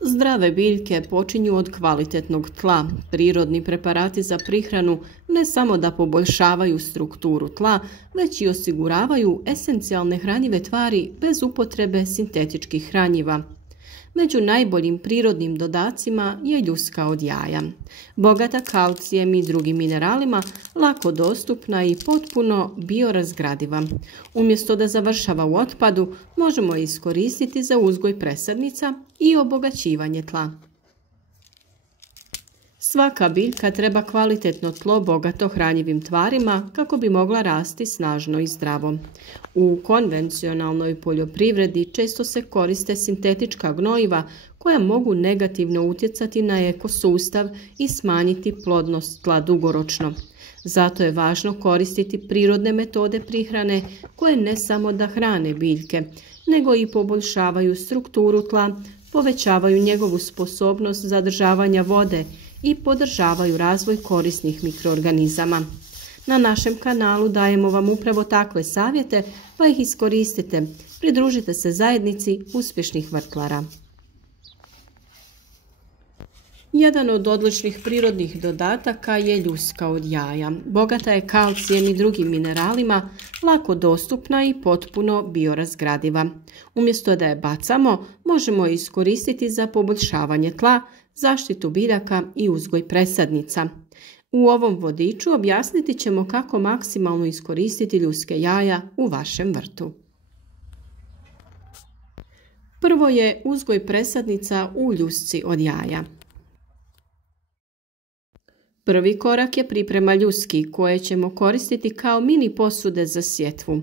Zdrave biljke počinju od kvalitetnog tla. Prirodni preparati za prihranu ne samo da poboljšavaju strukturu tla, već i osiguravaju esencijalne hranjive tvari bez upotrebe sintetičkih hranjiva. Među najboljim prirodnim dodacima je ljuska od jaja. Bogata kalcijem i drugim mineralima, lako dostupna i potpuno biorazgradiva. Umjesto da završava u otpadu, možemo je iskoristiti za uzgoj presadnica i obogaćivanje tla. Svaka biljka treba kvalitetno tlo bogato hranjivim tvarima kako bi mogla rasti snažno i zdravo. U konvencionalnoj poljoprivredi često se koriste sintetička gnojiva koja mogu negativno utjecati na ekosustav i smanjiti plodnost tla dugoročno. Zato je važno koristiti prirodne metode prihrane koje ne samo da hrane biljke, nego i poboljšavaju strukturu tla, povećavaju njegovu sposobnost zadržavanja vode i podržavaju razvoj korisnih mikroorganizama. Na našem kanalu dajemo vam upravo takve savjete, pa ih iskoristite. Pridružite se zajednici uspješnih vrtlara. Jedan od odličnih prirodnih dodataka je ljuska od jaja. Bogata je kalcijem i drugim mineralima, lako dostupna i potpuno biorazgradiva. Umjesto da je bacamo, možemo je iskoristiti za poboljšavanje tla, zaštitu biljaka i uzgoj presadnica. U ovom vodiču objasniti ćemo kako maksimalno iskoristiti ljuske jaja u vašem vrtu. Prvo je uzgoj presadnica u ljusci od jaja. Prvi korak je priprema ljuski koje ćemo koristiti kao mini posude za sjetvu.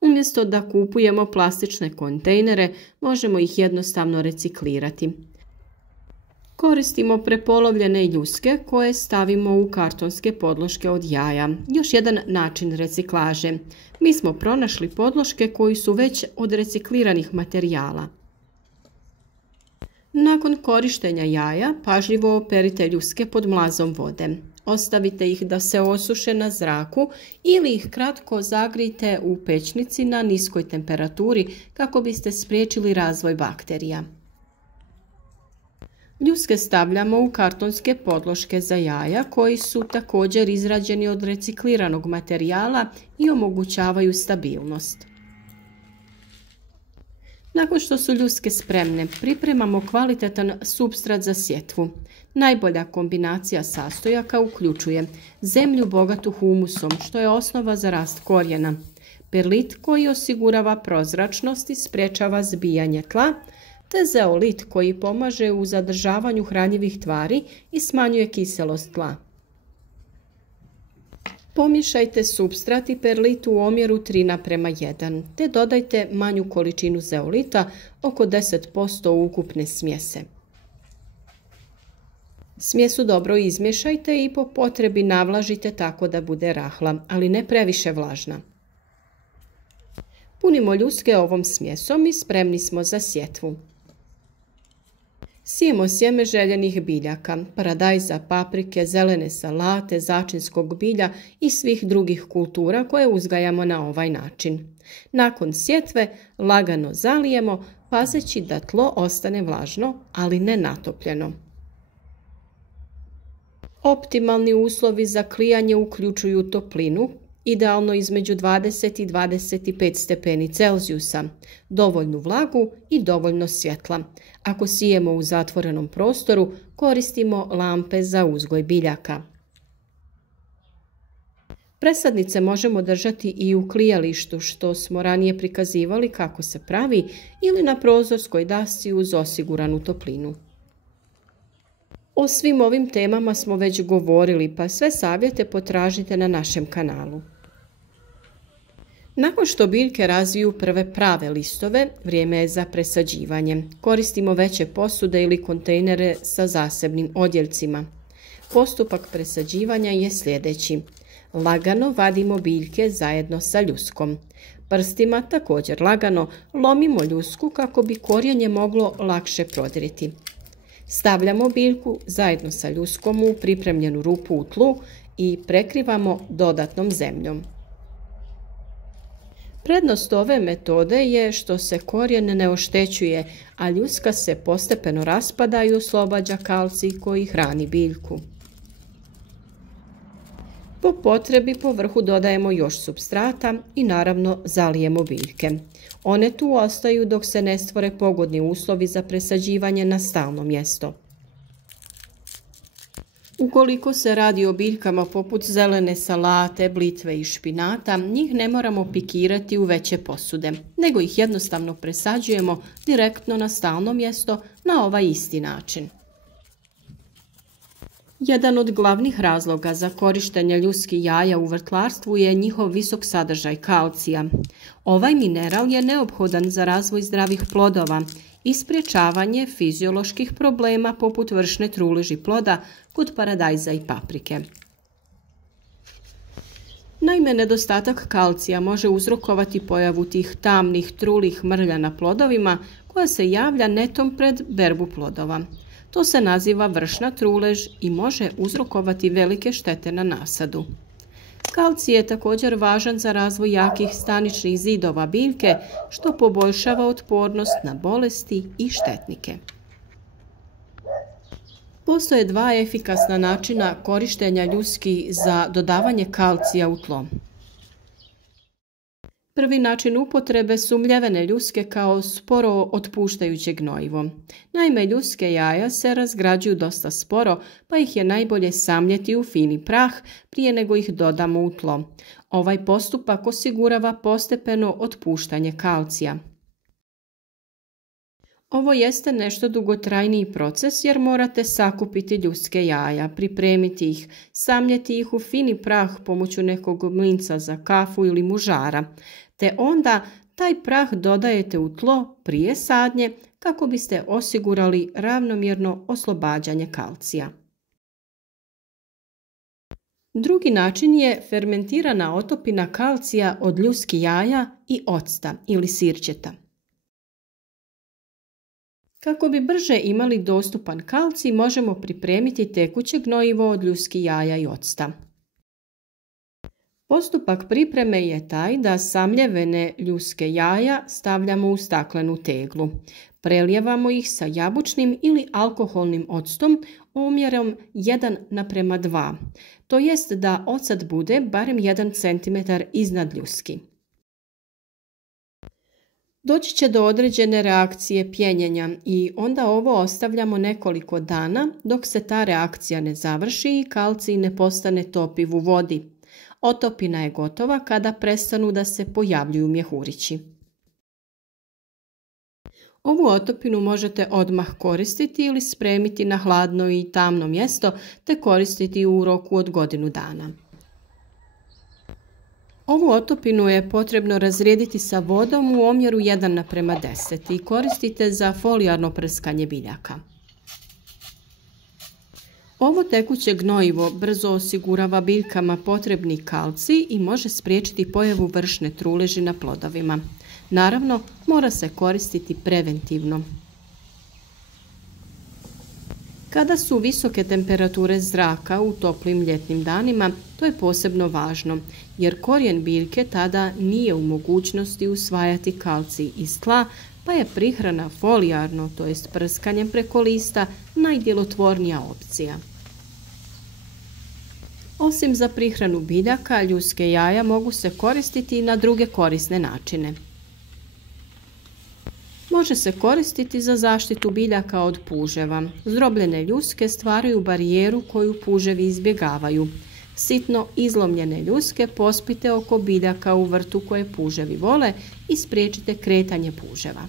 Umjesto da kupujemo plastične kontejnere, možemo ih jednostavno reciklirati. Koristimo prepolovljene ljuske koje stavimo u kartonske podloške od jaja. Još jedan način reciklaže. Mi smo pronašli podloške koji su već od recikliranih materijala. Nakon korištenja jaja, pažljivo operite ljuske pod mlazom vode. Ostavite ih da se osuše na zraku ili ih kratko zagrijte u pećnici na niskoj temperaturi kako biste spriječili razvoj bakterija. Ljuske stavljamo u kartonske podloške za jaja koji su također izrađeni od recikliranog materijala i omogućavaju stabilnost. Nakon što su ljuske spremne, pripremamo kvalitetan supstrat za sjetvu. Najbolja kombinacija sastojaka uključuje zemlju bogatu humusom, što je osnova za rast korijena, perlit koji osigurava prozračnost i sprječava zbijanje tla, te zeolit koji pomaže u zadržavanju hranjivih tvari i smanjuje kiselost tla. Pomiješajte supstrat i perlit u omjeru 3:1, te dodajte manju količinu zeolita, oko 10% ukupne smjese. Smjesu dobro izmiješajte i po potrebi navlažite tako da bude rahla, ali ne previše vlažna. Punimo ljuske ovom smjesom i spremni smo za sjetvu. Sijemo sjeme željenih biljaka, paradajza, paprike, zelene salate, začinskog bilja i svih drugih kultura koje uzgajamo na ovaj način. Nakon sjetve lagano zalijemo, pazeći da tlo ostane vlažno, ali ne natopljeno. Optimalni uslovi za klijanje uključuju toplinu, idealno između 20 i 25 stepeni Celzijusa, dovoljnu vlagu i dovoljno svjetla. Ako sijemo u zatvorenom prostoru, koristimo lampe za uzgoj biljaka. Presadnice možemo držati i u klijalištu, što smo ranije prikazivali kako se pravi, ili na prozorskoj dasci uz osiguranu toplinu. O svim ovim temama smo već govorili, pa sve savjete potražite na našem kanalu. Nakon što biljke razviju prve prave listove, vrijeme je za presađivanje. Koristimo veće posude ili kontejnere sa zasebnim odjeljcima. Postupak presađivanja je sljedeći. Lagano vadimo biljke zajedno sa ljuskom. Prstima također lagano lomimo ljusku kako bi korijenje moglo lakše prodiriti. Stavljamo biljku zajedno sa ljuskom u pripremljenu rupu u tlu i prekrivamo dodatnom zemljom. Prednost ove metode je što se korijen ne oštećuje, a ljuska se postepeno raspada i oslobađa kalcij koji hrani biljku. Po potrebi po vrhu dodajemo još supstrata i naravno zalijemo biljke. One tu ostaju dok se ne stvore pogodni uslovi za presađivanje na stalno mjesto. Ukoliko se radi o biljkama poput zelene salate, blitve i špinata, njih ne moramo pikirati u veće posude, nego ih jednostavno presađujemo direktno na stalno mjesto na ovaj isti način. Jedan od glavnih razloga za korištenje ljuskih jaja u vrtlarstvu je njihov visok sadržaj kalcija. Ovaj mineral je neophodan za razvoj zdravih plodova i sprječavanje fizioloških problema poput vršne truleži ploda kod paradajza i paprike. Naime, nedostatak kalcija može uzrokovati pojavu tih tamnih, trulih mrlja na plodovima koja se javlja netom pred berbu plodova. To se naziva vršna trulež i može uzrokovati velike štete na nasadu. Kalcij je također važan za razvoj jakih staničnih zidova biljke, što poboljšava otpornost na bolesti i štetnike. Postoje dva efikasna načina korištenja ljuski za dodavanje kalcija u tlo. Prvi način upotrebe su mljevene ljuske kao sporo otpuštajuće gnojivo. Naime, ljuske jaja se razgrađuju dosta sporo, pa ih je najbolje samljeti u fini prah prije nego ih dodamo u tlo. Ovaj postupak osigurava postepeno otpuštanje kalcija. Ovo jeste nešto dugotrajniji proces jer morate sakupiti ljuske jaja, pripremiti ih, samljeti ih u fini prah pomoću nekog mlinca za kafu ili mužara, te onda taj prah dodajete u tlo prije sadnje kako biste osigurali ravnomjerno oslobađanje kalcija. Drugi način je fermentirana otopina kalcija od ljuskih jaja i octa ili sirćeta. Kako bi brže imali dostupan kalcij, možemo pripremiti tekuće gnojivo od ljuskih jaja i octa. Postupak pripreme je taj da samljevene ljuske jaja stavljamo u staklenu teglu. Prelijevamo ih sa jabučnim ili alkoholnim octom omjerom 1:2, to jest da ocat bude barem 1 cm iznad ljuski. Doći će do određene reakcije pjenjenja i onda ovo ostavljamo nekoliko dana dok se ta reakcija ne završi i kalcij ne postane topiv u vodi. Otopina je gotova kada prestanu da se pojavljuju mjehurići. Ovu otopinu možete odmah koristiti ili spremiti na hladno i tamno mjesto te koristiti u roku od godinu dana. Ovu otopinu je potrebno razrijediti sa vodom u omjeru 1:10 i koristite za folijarno prskanje biljaka. Ovo tekuće gnojivo brzo osigurava biljkama potrebni kalcij i može spriječiti pojavu vršne truleži na plodovima. Naravno, mora se koristiti preventivno. Kada su visoke temperature zraka u toplim ljetnim danima, to je posebno važno, jer korijen biljke tada nije u mogućnosti usvajati kalcij iz tla, pa je prihrana folijarno, to jest prskanjem preko lista, najdjelotvornija opcija. Osim za prihranu biljaka, ljuske jaja mogu se koristiti i na druge korisne načine. Može se koristiti za zaštitu biljaka od puževa. Zdrobljene ljuske stvaraju barijeru koju puževi izbjegavaju. Sitno izlomljene ljuske pospite oko biljaka u vrtu koje puževi vole i spriječite kretanje puževa.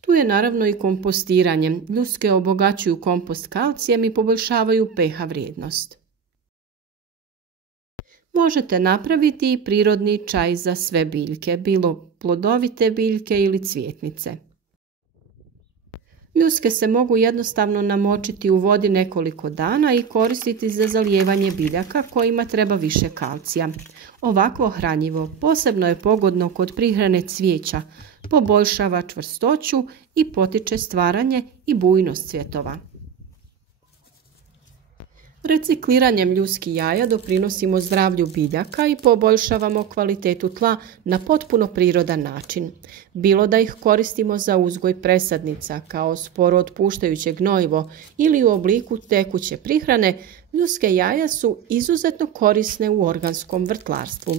Tu je naravno i kompostiranje. Ljuske obogaćuju kompost kalcijem i poboljšavaju pH vrijednost. Možete napraviti i prirodni čaj za sve biljke, bilo plodovite biljke ili cvjetnice. Ljuske se mogu jednostavno namočiti u vodi nekoliko dana i koristiti za zalijevanje biljaka kojima treba više kalcija. Ovakvo hranjivo posebno je pogodno kod prihrane cvijeća, poboljšava čvrstoću i potiče stvaranje i bujnost cvjetova. Recikliranjem ljudskih jaja doprinosimo zdravlju biljaka i poboljšavamo kvalitetu tla na potpuno prirodan način. Bilo da ih koristimo za uzgoj presadnica kao sporo otpuštajuće gnojivo ili u obliku tekuće prihrane, ljudske jaja su izuzetno korisne u organskom vrtlarstvu.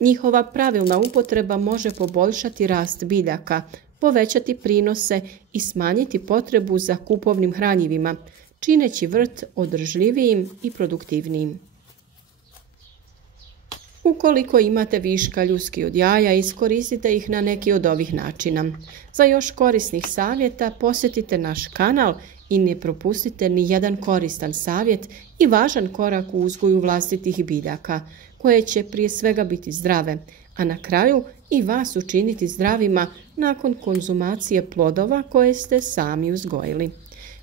Njihova pravilna upotreba može poboljšati rast biljaka, povećati prinose i smanjiti potrebu za kupovnim hranjivima, čineći vrt održljivijim i produktivnijim. Ukoliko imate viška ljuski od jaja, iskoristite ih na neki od ovih načina. Za još korisnih savjeta posjetite naš kanal i ne propustite ni jedan koristan savjet i važan korak u uzgoju vlastitih biljaka, koje će prije svega biti zdrave, a na kraju i vas učiniti zdravima nakon konzumacije plodova koje ste sami uzgojili.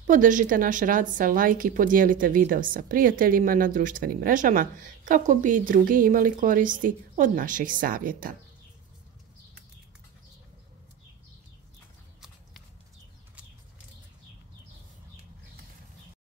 Podržite naš rad sa like i podijelite video sa prijateljima na društvenim mrežama kako bi i drugi imali koristi od naših savjeta.